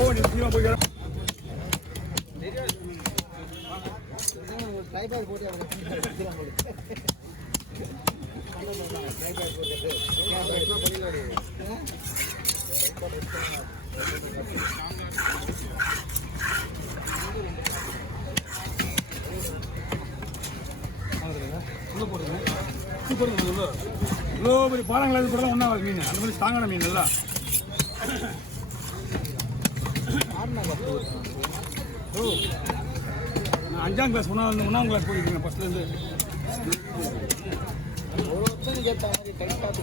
இவ்வளோ பெரிய பாலங்கள் கூட தான் ஒன்றாவது மீன் அந்த மாதிரி ஸ்ட்ராங்கான மீன் நல்லா 5ஆம் கிளாஸ் ஒன்றாம் கிளாஸ் போயிருக்கேன் ஃபர்ஸ்ட்லேருந்து. ஒருத்தனுக்கு ஏற்ற மாதிரி டைட்டாக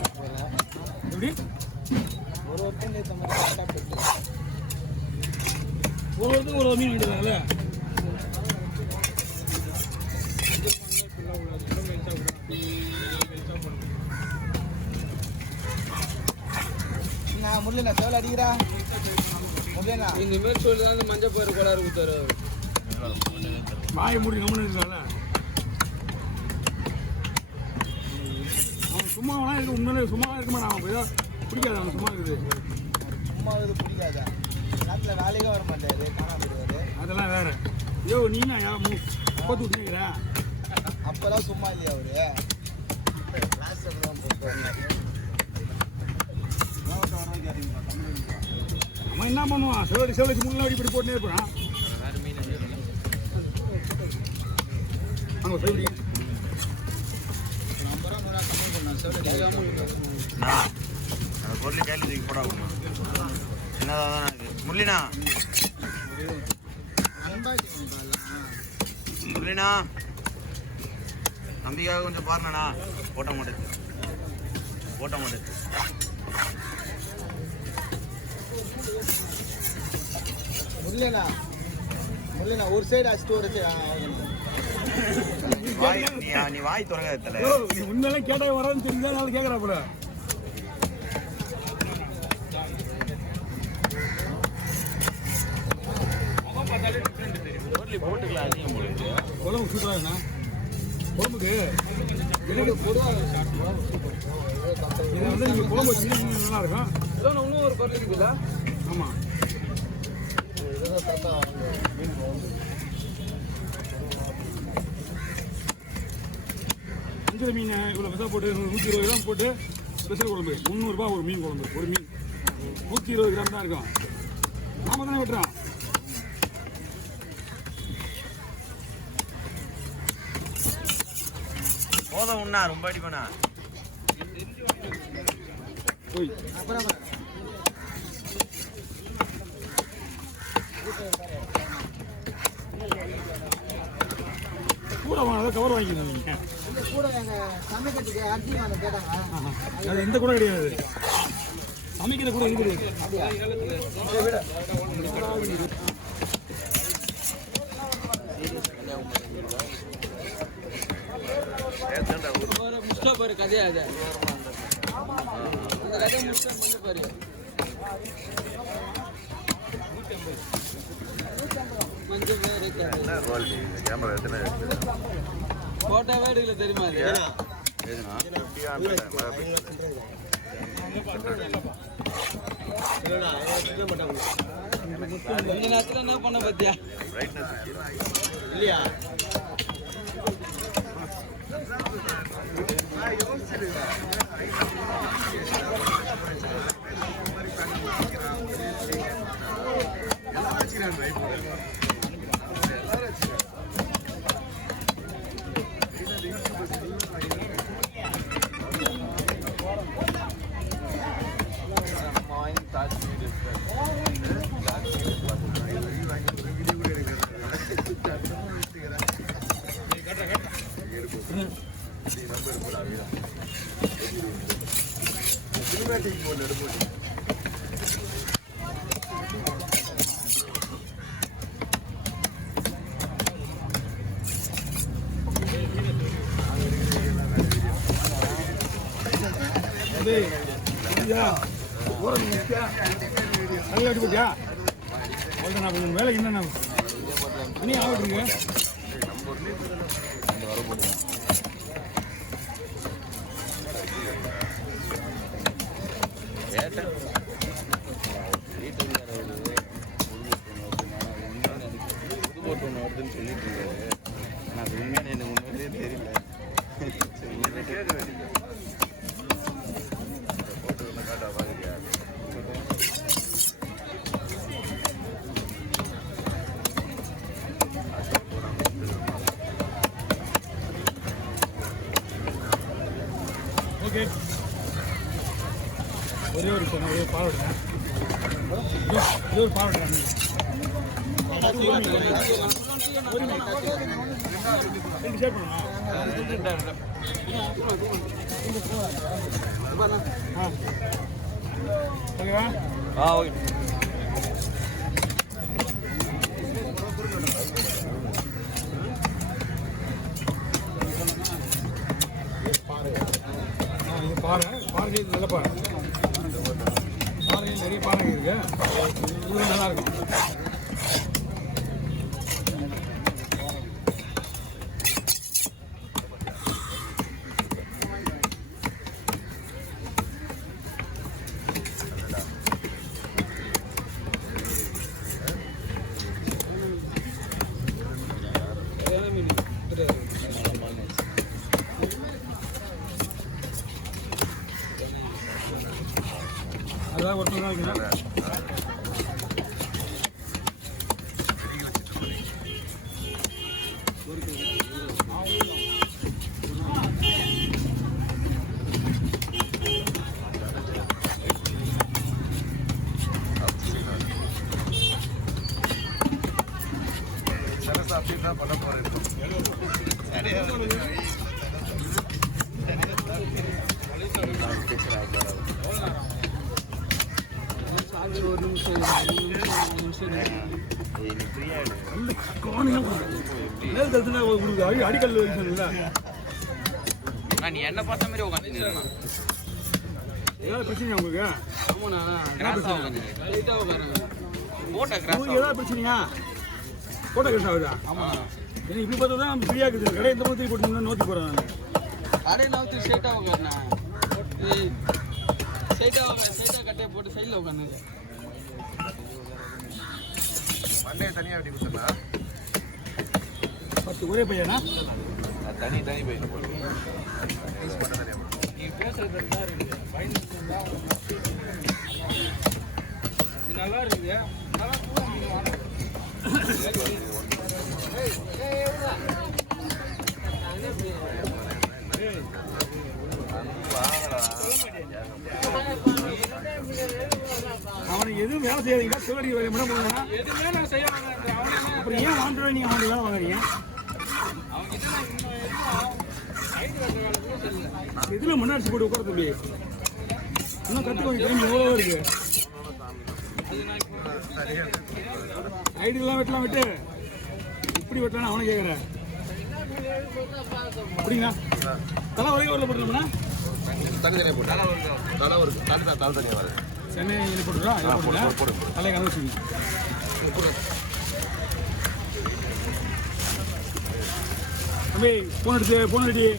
எப்படி ஒருத்தனுக்கு ஏற்ற மாதிரி டைட்டாக ஒவ்வொருத்தரும் ஒரு மீன் விடுறாங்கல்ல. நான் முருகனா சேவல் அடிக்கிறா முருகனா இந்த மாதிரி சொல்லி தான் மஞ்சள் பயிர் கோளாறு கொடுத்தாரு. வாயை மூடி கம்முன்னு இருக்காங்கல்ல. அவன் சும்மாவெல்லாம் இருக்கு. உண்மையிலே சும்மாவாக இருக்குமா? நான் ஏதோ பிடிக்காது அவன் சும்மா இருக்குது. சும்மா இது பிடிக்காதா? நாட்டில் வேலைக்கே வர மாட்டாரு, காணாம போயிடுவாரு. அதெல்லாம் வேற. ஐயோ நீனா போட்டு விட்டுருக்கிற. அப்போதான் சும்மா இல்லையா அவரு? கிளாஸ் தான் போட்டு அவன் என்ன பண்ணுவான்? செவலுக்கு முன்னாடி இப்படி போட்டுனே இருப்பான். அங்கே போய் அந்த பொருள் கையில் தூக்கி போட என்னதான் முரளினா முரளினா நம்பிக்காக கொஞ்சம் பாருண்ணா. போட்ட மாட்டேது முருகனா ஒரு சைடு அடிச்சுட்டு ஒரு நீ வாய் தொடங்க. நீ உண்மையிலே கேட்டா வரான்னு தெரிஞ்சா நாள் கேட்கறா போல. குழம்பு சூப்பராக குழம்புக்கு இதை வந்து நீங்கள் குழம்பு வச்சு நல்லா இருக்கும். இன்னும் ஒரு பொருள் இருக்குல்ல? ஆமாம். அஞ்சு மீன் இவ்வளோ பெருசாக போட்டு 120 கிராம் போட்டு ஸ்பெஷல் குழம்பு 300 ரூபா ஒரு மீன் குழம்பு. ஒரு மீன் 120 கிராம் தான் இருக்கும். நாம தானே வெட்டுறோம். போதும் உண்ணா ரொம்ப அடிப்பண்ணா போய் கூட வாங்க கவர் வாங்கிக்கணும். நீங்கள் கூட சமைக்கிறதுக்கு அரிசி வாங்க கேட்டாங்க. அது எந்த கூட கிடையாது. சமைக்கிற கூட இது கிடையாது. முஸ்டா பாரு கதையா அது. அந்த கதை முஸ்டா மஞ்சள் பாரு. மஞ்சள் பேரு கேமரா எத்தனை போட்டாவே எடுக்கல தெரியுமா? கொஞ்ச நேரத்துல என்ன பண்ண பத்தியா இல்லையா? வேலைக்கு என்ன இனி ஆகுதுங்க. வருதுன்னு சொல்லிட்டு இருக்காரு. ஆனால் அது உண்மையான எனக்கு உண்மையிலே தெரியல. சரி உண்மையிலே கேட்க வேண்டியது போட்டு ஒன்று காட்டா பாருங்க. ஓகே ஒரே ஒரு பால் ஒரே ஒரு பால் ஆ ஓகே. பாறை நல்ல பாறை பாறையில் நிறைய பாறை இருக்கு. இது நல்லா இருக்கும். அதான் ஒருத்தர் தான் இருக்குண்ணா. அப்படி தான் பண்ண போகிறேன். ஒரு நிமிஷம் அடிக்கல் இல்லை. நீ என்ன பார்த்த மாதிரி உட்காந்து ஏதாவது பிரச்சனையா உங்களுக்கு? ஆமாண்ணா லைட்டாக உட்காருங்க. உங்களுக்கு ஏதாவது பிரச்சனையா? போட்டோ கேஸ் ஆகுதா? ஆமாண்ணா எனக்கு இப்படி பார்த்தா தான் ஃப்ரீயாக இருக்குது. கடை இந்த மாதிரி போட்டு நோக்கி போகிறேன் நான். அப்படியே நவுத்து ஸ்ட்ரைட்டாக உட்காருண்ணா. ஸ்ட்ரைட்டாக கட்டையை போட்டு சைடில் உட்காந்து மண்டையை தனியாக வெட்டி கொடுத்துருந்தா 10 ஒரே பையனா? தனி பையன் போட்டு நீ பேசுறது நல்லா இருக்குது. பயந்து இது நல்லா இருக்குது. நல்லா அவனுக்கு எதுவும் வேலை செய்யாதீங்க. சொல்லி வேலை பண்ண போனா எதுவுமே நான் செய்ய அப்புறம் ஏன் வாங்குறோம்? நீங்கள் அவனுக்கு வேலை வாங்குறீங்க. இதில் மண்ணரிசி போட்டு உட்கார தம்பி. இன்னும் கற்றுக்கோங்க. டைம் எவ்வளோ இருக்கு. ஐடியெல்லாம் வெட்டலாம் விட்டு இப்படி வெட்டலாம் அவனை கேட்குறேன். அப்படிங்களா? தலை ஒரே ஊரில் போட்டுருந்தோம்னா தனித்தனியாக போட்டு தலை ஒரு தலை தனியாக வருது. சென்னை போட்டுருலாம் தலை கலந்து வச்சுங்க. தம்பி போன் அடிச்சு